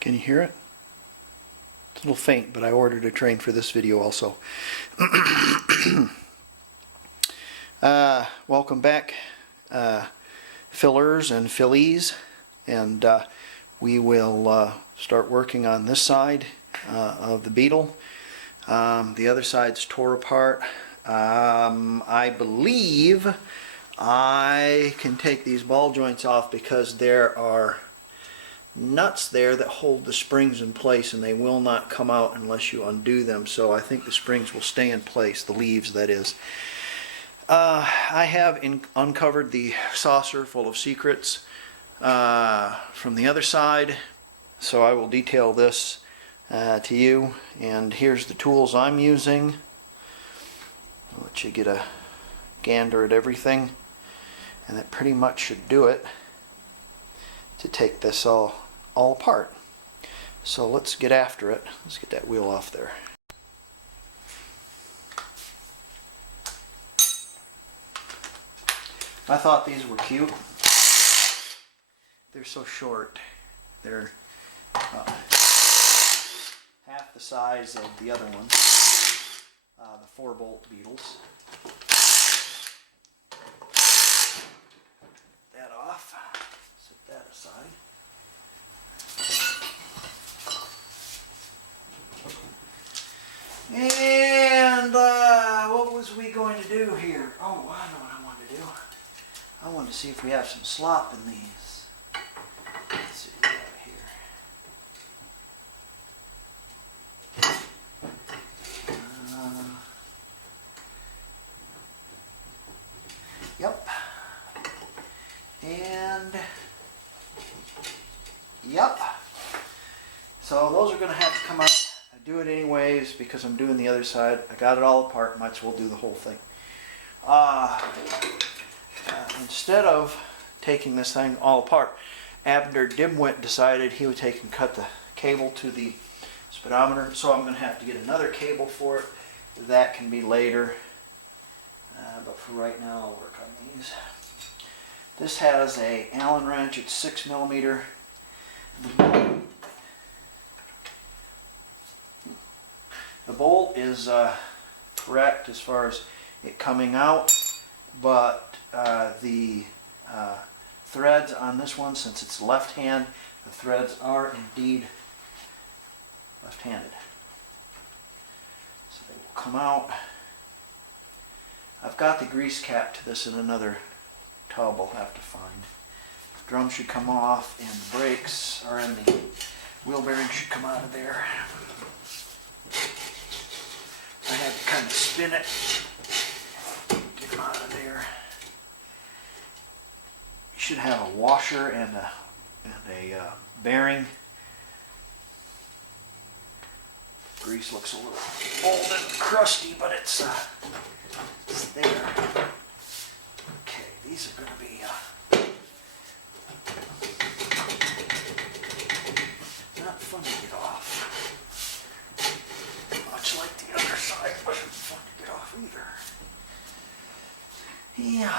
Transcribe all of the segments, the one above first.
Can you hear it? It's a little faint, but I ordered a train for this video also. Welcome back, fillers and fillies, and we will start working on this side of the Beetle. The other side's tore apart. I believe I can take these ball joints off because there are nuts there that hold the springs in place, and they will not come out unless you undo them. So I think the springs will stay in place, the leaves that is. I have uncovered the saucer full of secrets from the other side, so I will detail this to you. And here's the tools I'm using. I'll let you get a gander at everything, and that pretty much should do it to take this all apart. So let's get after it. Let's get that wheel off there. I thought these were cute. They're so short. They're half the size of the other ones, the 4-bolt Beetles. That off. Set that aside. And what was we going to do here? Oh, I know what I wanted to do. I wanted to see if we have some slop in these. Let's see what we got here. Yep. And yep. So those are going to have to come out. I do it anyways because I'm doing the other side. I got it all apart. Might as well do the whole thing. Instead of taking this thing all apart, Abner Dimwit decided he would take and cut the cable to the speedometer. So I'm going to have to get another cable for it. That can be later. But for right now, I'll work on these. This has a Allen wrench. It's 6mm. The bolt is correct as far as it coming out, but the threads on this one, since it's left hand, the threads are indeed left-handed. So they will come out. I've got the grease cap to this in another tub I'll have to find. The drum should come off, and the brakes are in the wheel bearing should come out of there. I had to kind of spin it, get them out of there. You should have a washer and a bearing. Grease looks a little old and crusty, but it's there. Okay, these are going to be not fun to get off. Much like the other side, wasn't fun to get off either. Yeah.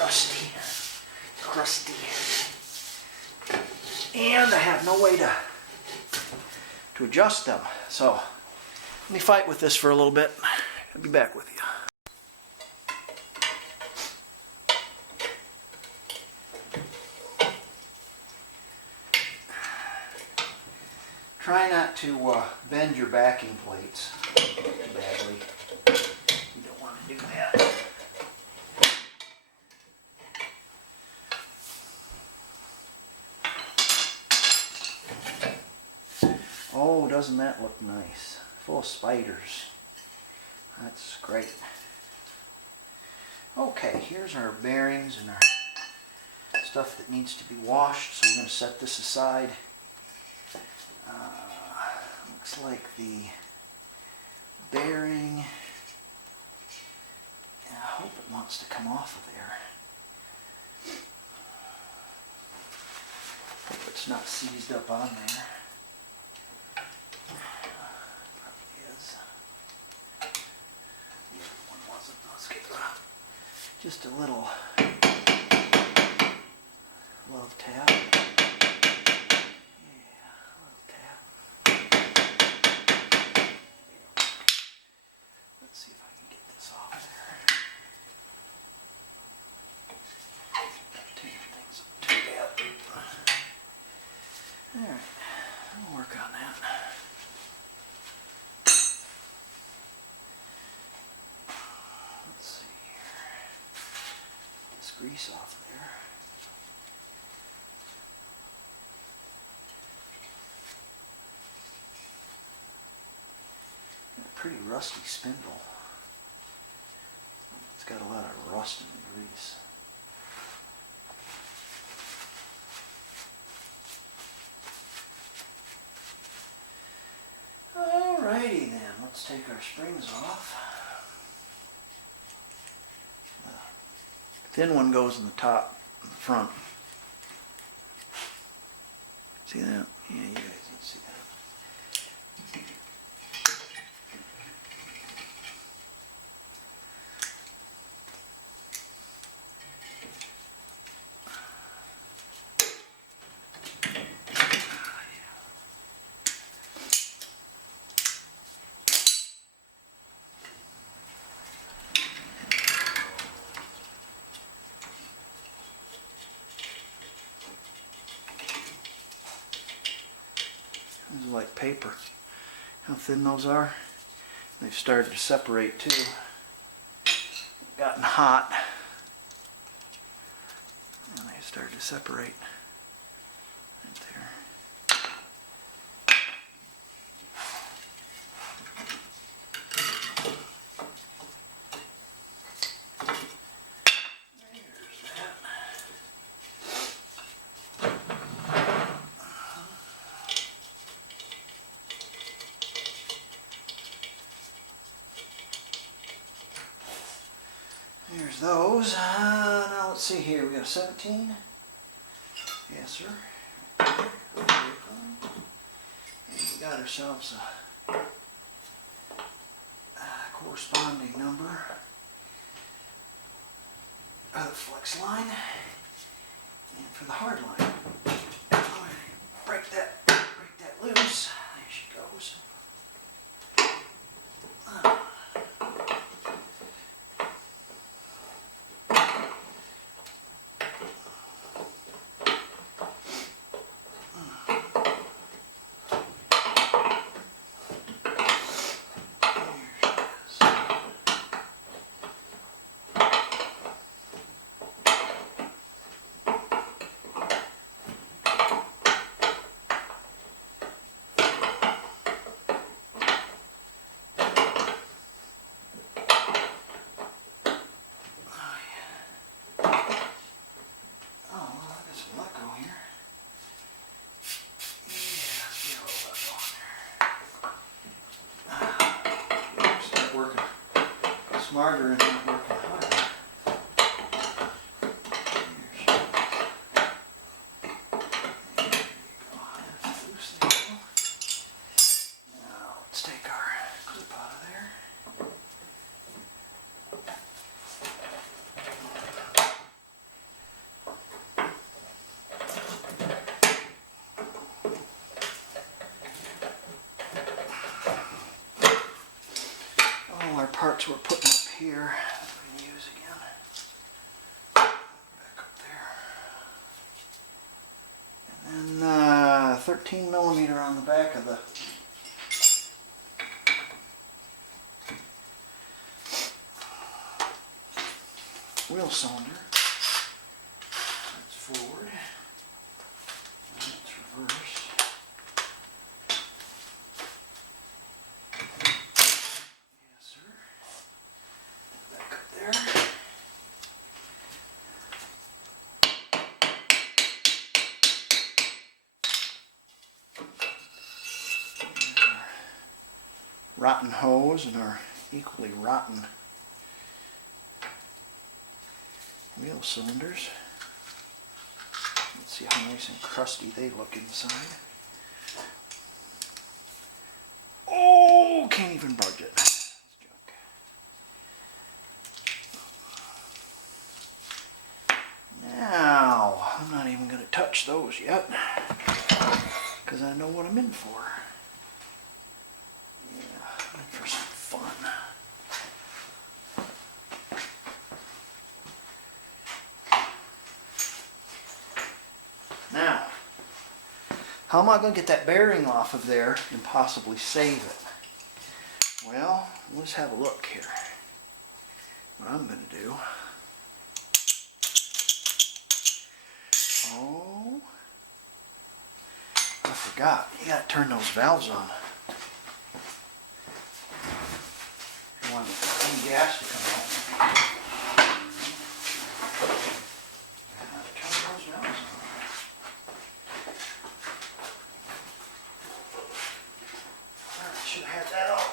Rusty. Crusty. And I have no way to adjust them. So let me fight with this for a little bit. I'll be back with you. Try not to bend your backing plates too badly. You don't want to do that. Oh, doesn't that look nice? Full of spiders. That's great. Okay, here's our bearings and our stuff that needs to be washed. So we're going to set this aside. Looks like the bearing, I hope it wants to come off of there. Hope it's not seized up on there. Probably is. Just a little love tap. Yeah, love tap. Let's see if I can get this off there. Tearing things together. Alright, we'll work on that. Let's see here. This grease off there. Got a pretty rusty spindle. It's got a lot of rust in the grease. Alrighty then, let's take our springs off. The thin one goes in the top, in the front. See that? Yeah, you guys can see that. These are like paper. How thin those are. They've started to separate too. Gotten hot. And they started to separate. Right there. There's those. Now let's see here. We got a 17. Yes, sir. And we got ourselves a corresponding number of the flex line. And for the hard line, break that loose. There she goes. Smarter and not working harder. Now let's take our clip out of there. All our parts we're putting up here, we can use again. Back up there. And then 13 millimeter on the back of the wheel cylinder. That's forward. And that's reverse. Yes, sir. Back up there. Rotten hose and our equally rotten wheel cylinders. Let's see how nice and crusty they look inside. Oh, can't even budge it. That's junk. touch those yet, because I know what I'm in for. Yeah, I'm in for some fun. Now, how am I going to get that bearing off of there and possibly save it? Well, let's have a look here. What I'm going to do. Oh, I forgot. You got to turn those valves on. You want the gas to come out. Turn those valves on. Should have had that all.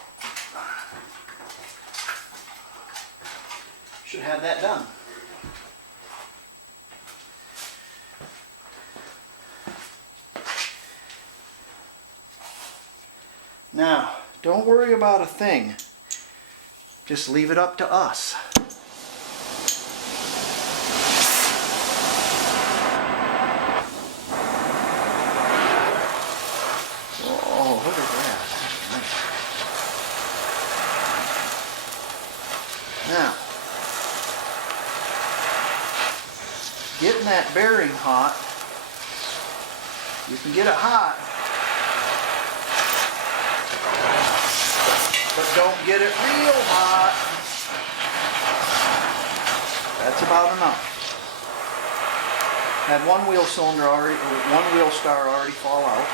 Should have had that done. Now, don't worry about a thing. Just leave it up to us. Oh, look at that. Now, getting that bearing hot, you can get it hot, but don't get it real hot. That's about enough. Had one wheel cylinder already, or one wheel star already fall out.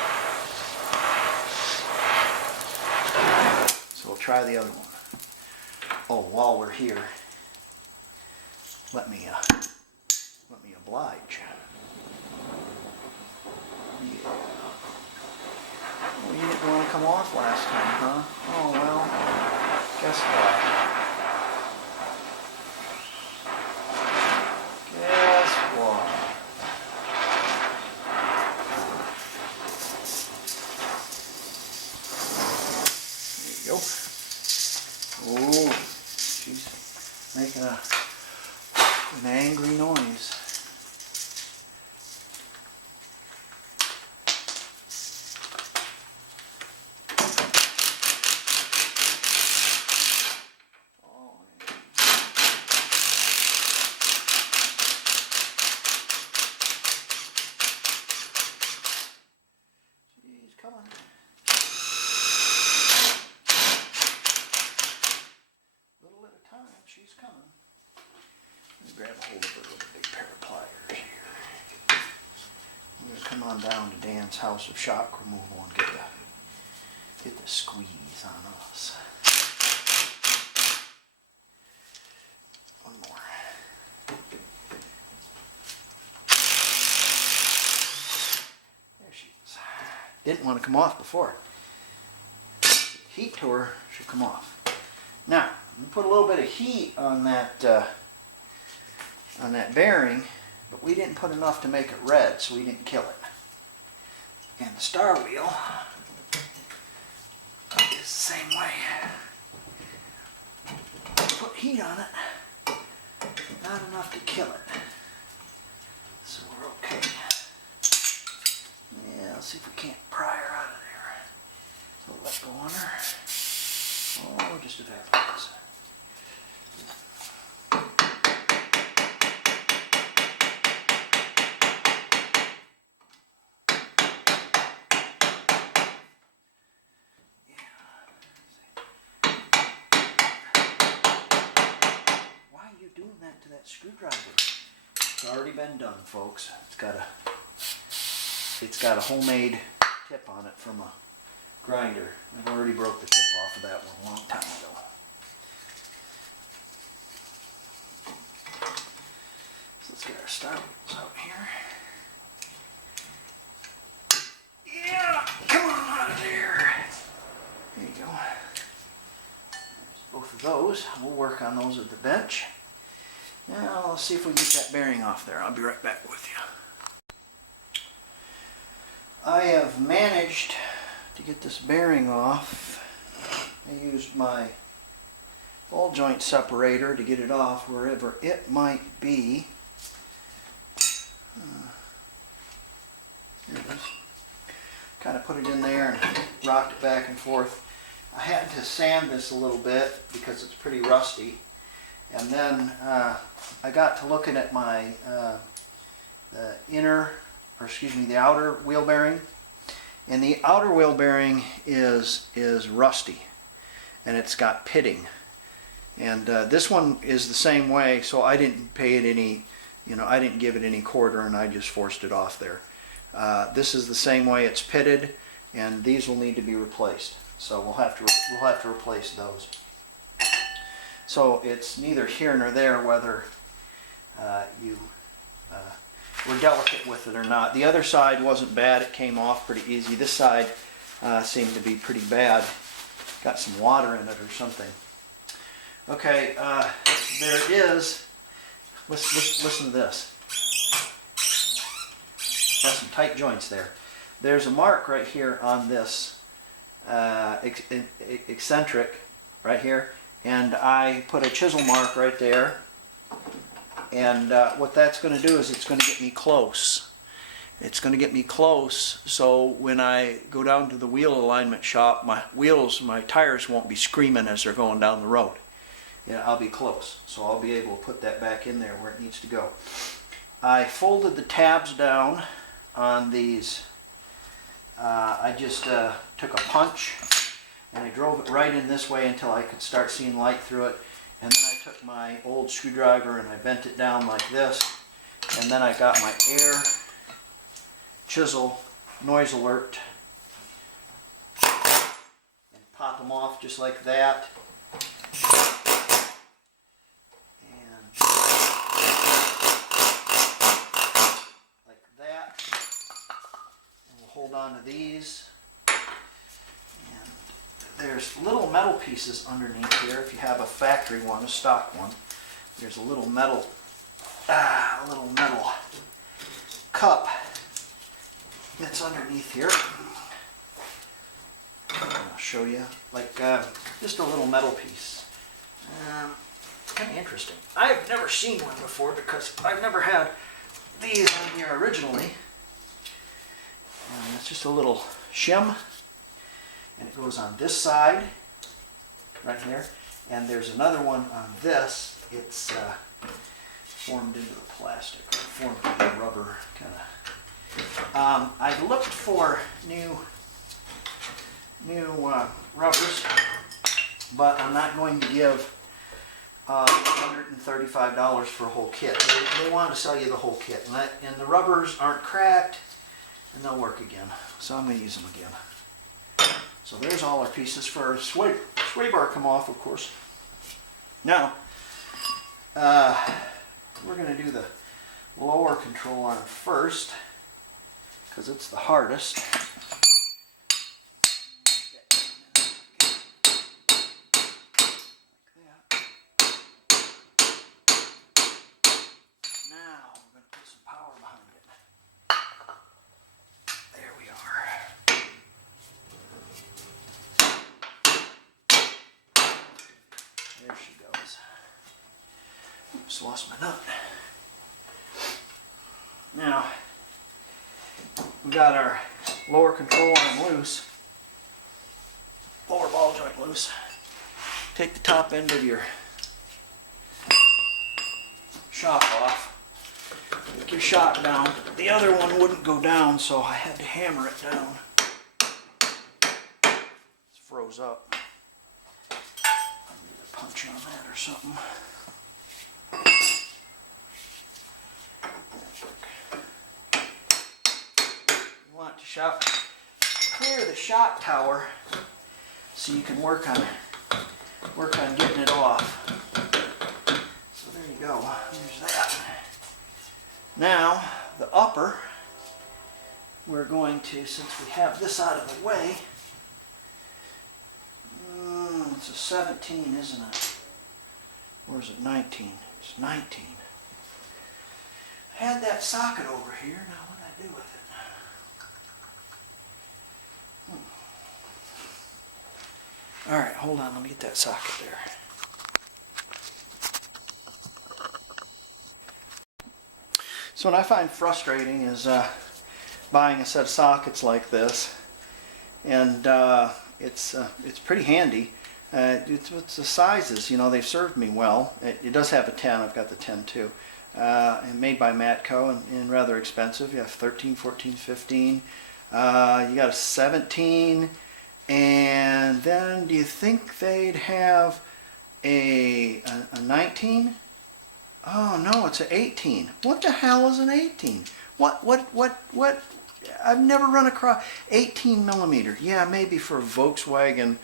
So we'll try the other one. Oh, while we're here, let me oblige. Yeah. Well, you didn't want to come off last time, huh? Oh well, guess what? Guess what? There you go. Oh, she's making an angry noise. She's coming. Little at a time, she's coming. Let me grab a hold of her with a big pair of pliers here. I'm going to come on down to Dan's house of shock removal and get the squeeze on us. One more. There she is. Didn't want to come off before. Heat to her should come off. Now, I'm going to put a little bit of heat on that bearing, but we didn't put enough to make it red, so we didn't kill it. And the star wheel is the same way. Put heat on it, not enough to kill it. So we're okay. Yeah, let's see if we can't pry her out of there. So let go on her. Oh, just evaporates. Doing that to that screwdriver. It's already been done, folks. It's got a homemade tip on it from a grinder. I've already broke the tip off of that one a long time ago. So let's get our star wheels out here. Yeah, come on out of there. There you go. There's both of those. We'll work on those at the bench. Now, let's see if we can get that bearing off there. I'll be right back with you. I have managed to get this bearing off. I used my ball joint separator to get it off wherever it might be. Here it is. Kind of put it in there and rocked it back and forth. I had to sand this a little bit because it's pretty rusty. And then I got to looking at my the outer wheel bearing. And the outer wheel bearing is rusty. And it's got pitting. And this one is the same way, so I didn't pay it any, I didn't give it any quarter, and I just forced it off there. This is the same way it's pitted, and these will need to be replaced. So we'll have to replace those. So it's neither here nor there whether you were delicate with it or not. The other side wasn't bad; it came off pretty easy. This side seemed to be pretty bad. Got some water in it or something. Okay, there is. Listen to this. Got some tight joints there. There's a mark right here on this eccentric right here, and I put a chisel mark right there. And what that's going to do is it's going to get me close. It's going to get me close, so when I go down to the wheel alignment shop, my tires won't be screaming as they're going down the road. I'll be close, so I'll be able to put that back in there where it needs to go. I folded the tabs down on these. I just took a punch and I drove it right in this way until I could start seeing light through it. And then I took my old screwdriver and I bent it down like this. And then I got my air chisel noise alert and pop them off just like that. Hold on to these, and there's little metal pieces underneath here. If you have a factory one, a stock one, there's a little metal cup that's underneath here. I'll show you, like just a little metal piece. Kind of interesting. I've never seen one before because I've never had these on here originally. And it's just a little shim, and it goes on this side, right here, and there's another one on this. It's formed into the plastic, or formed into the rubber, kind of. I looked for new rubbers, but I'm not going to give $135 for a whole kit. They wanted to sell you the whole kit, and the rubbers aren't cracked. And they'll work again. So I'm going to use them again. So there's all our pieces for sway bar come off, of course. Now, we're going to do the lower control arm first, because it's the hardest. There she goes. Oops, lost my nut. Now, we got our lower control arm loose, lower ball joint loose. Take the top end of your shock off. Take your shock down. The other one wouldn't go down, so I had to hammer it down. It's froze up. Punch on that or something. You want to clear the shock tower so you can work on getting it off. So there you go. There's that. Now the upper, we're going to, since we have this out of the way. It's a 17, isn't it? Or is it 19? It's 19. I had that socket over here. Now what did I do with it? Alright, hold on. Let me get that socket there. So what I find frustrating is buying a set of sockets like this, and it's pretty handy. It's the sizes, you know, they've served me well. It does have a 10, I've got the 10 too. And made by Matco and rather expensive. You have 13, 14, 15. You got a 17. And then do you think they'd have a 19? Oh no, it's an 18. What the hell is an 18? What? I've never run across 18 millimeter. Yeah, maybe for Volkswagen,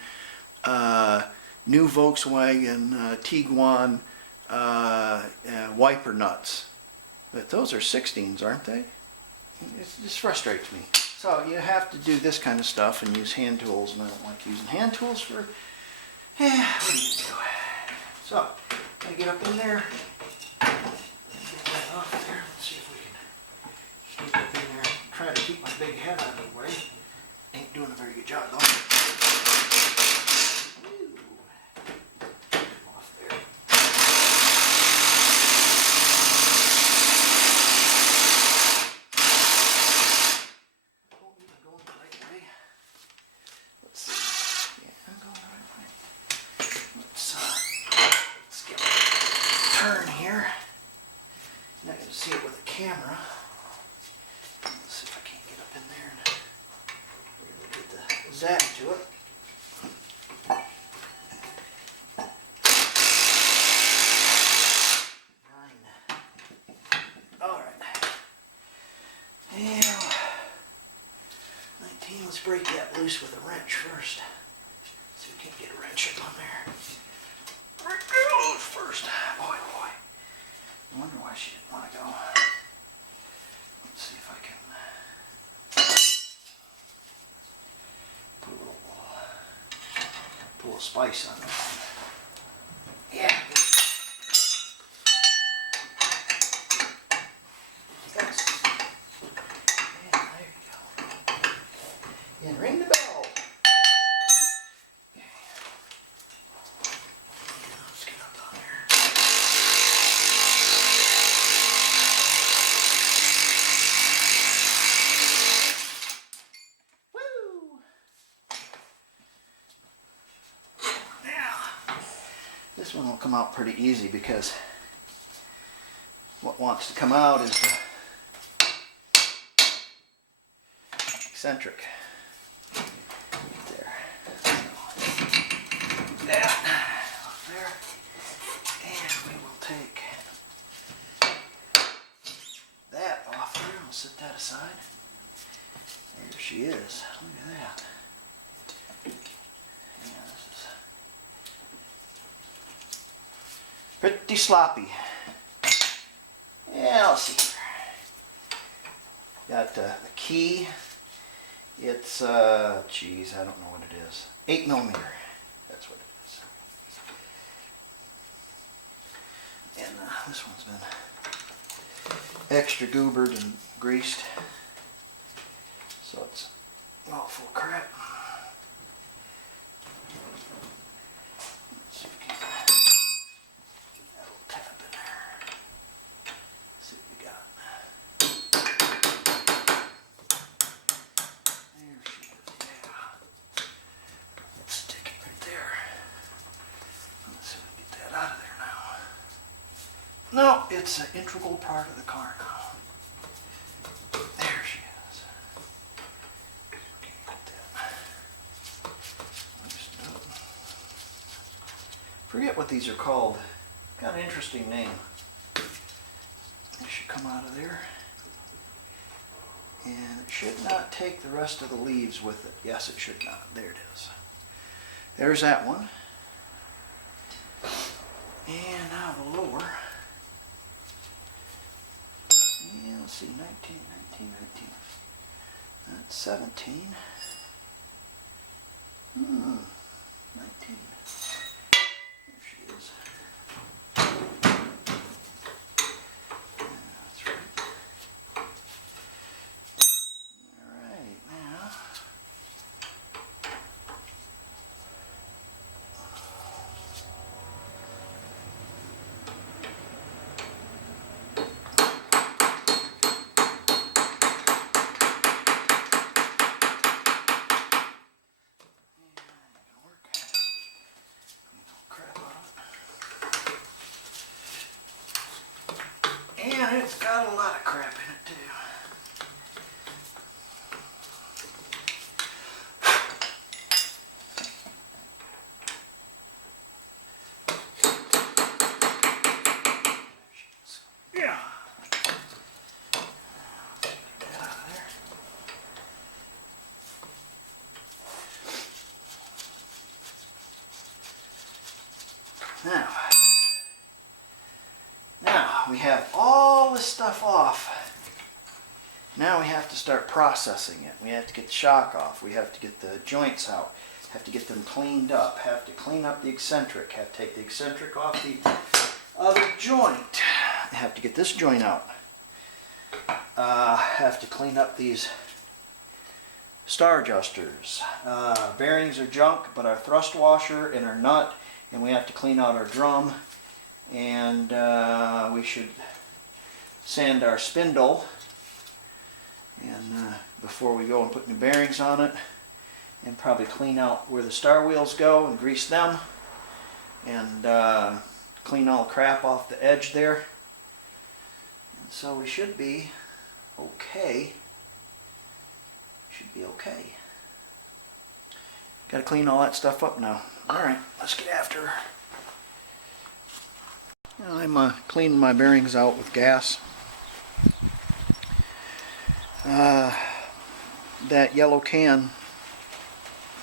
new Volkswagen Tiguan wiper nuts. But those are 16s, aren't they? It just frustrates me. So you have to do this kind of stuff and use hand tools, and I don't like using hand tools for, what do you do? So, I get up in there, get that off there, let's see if we can sneak up in there, try to keep my big head out of the way. Ain't doing a very good job though. Off there. Turn here. Not going to see it with a camera. Let's see if I can't get up in there and really get the zap to it. Alright. Now, 19, let's break that loose with a wrench first. See if we can't get a wrench up on there. First. Boy, boy. I wonder why she didn't want to go. Let's see if I can put a little spice on it. Yeah. Yes. Yeah, there you go. And ring the bell. This one will come out pretty easy because what wants to come out is the eccentric. There. That off there. And we will take that off there. We'll set that aside. There she is. Look at that. Pretty sloppy. Yeah, let's see here. Got the key. It's, geez, I don't know what it is. 8 millimeter. That's what it is. And this one's been extra goobered and greased. So it's all full of crap. No, it's an integral part of the car now. There she is. Can't get that. Forget what these are called. Got an interesting name. It should come out of there. And it should not take the rest of the leaves with it. Yes, it should not. There it is. There's that one. And now the lower. Yeah, let's see, 19. That's 17. 19. There she is. That's right. All right, now. It's got a lot of crap in it too. Yeah. Get out of there. Now we have all this stuff off. Now we have to start processing it. We have to get the shock off. We have to get the joints out. Have to get them cleaned up. Have to clean up the eccentric. Have to take the eccentric off the other joint. Have to get this joint out. Have to clean up these star adjusters. Bearings are junk, but our thrust washer and our nut, and we have to clean out our drum, and we should sand our spindle and before we go and put new bearings on it, and probably clean out where the star wheels go and grease them, and clean all the crap off the edge there. And so we should be okay. Should be okay. Got to clean all that stuff up now. Alright, let's get after her. I'm cleaning my bearings out with gas. That yellow can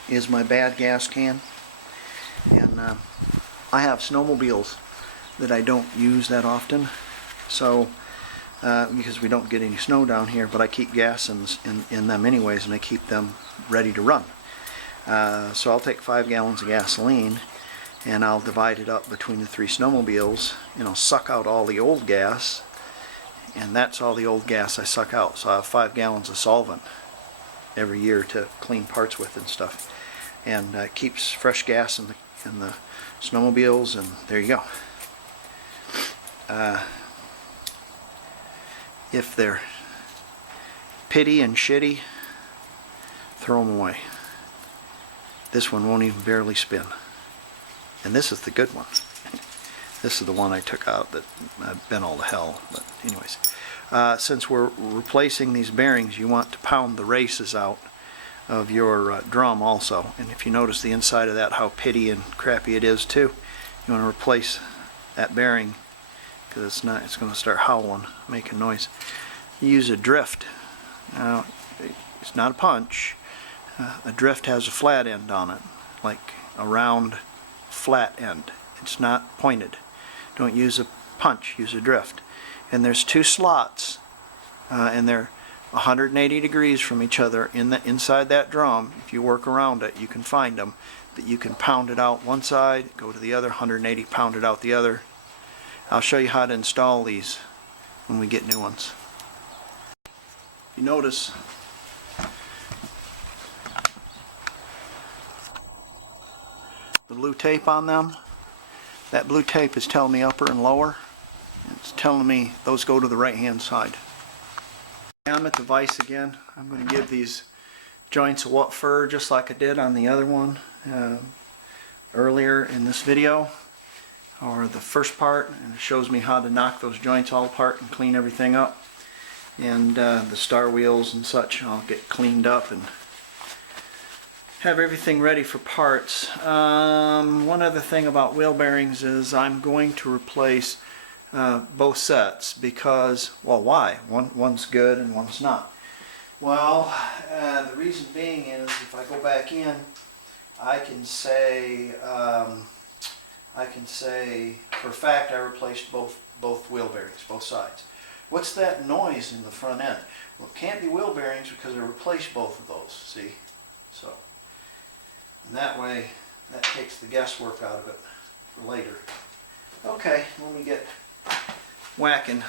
is my bad gas can. And I have snowmobiles that I don't use that often. So, because we don't get any snow down here, but I keep gas in them anyways, and I keep them ready to run. So I'll take 5 gallons of gasoline, and I'll divide it up between the 3 snowmobiles, and I'll suck out all the old gas, and that's all the old gas I suck out. So I have 5 gallons of solvent every year to clean parts with and stuff, and keeps fresh gas in the snowmobiles, and there you go. If they're pitty and shitty, throw them away. This one won't even barely spin. And this is the good one. This is the one I took out that been all to hell. But anyways, since we're replacing these bearings, you want to pound the races out of your drum also. And if you notice the inside of that, how pitty and crappy it is too, you want to replace that bearing, because it's going to start howling, making noise. You use a drift. Now, it's not a punch. A drift has a flat end on it, like a round flat end. It's not pointed. Don't use a punch, use a drift. And there's 2 slots, and they're 180 degrees from each other inside that drum. If you work around it, you can find them. That you can pound it out one side, go to the other, 180, pound it out the other. I'll show you how to install these when we get new ones. You notice the blue tape on them. That blue tape is telling me upper and lower. It's telling me those go to the right hand side. I'm at the vise again. I'm going to give these joints a wet fur just like I did on the other one earlier in this video, or the first part, and it shows me how to knock those joints all apart and clean everything up. And the star wheels and such, I'll get cleaned up and have everything ready for parts. One other thing about wheel bearings is I'm going to replace both sets because, well, why? One's good and one's not. Well, the reason being is if I go back in, I can say for a fact I replaced both wheel bearings, both sides. What's that noise in the front end? Well, it can't be wheel bearings because I replaced both of those, see? So, and that way, that takes the guesswork out of it for later. Okay, let me get whacking.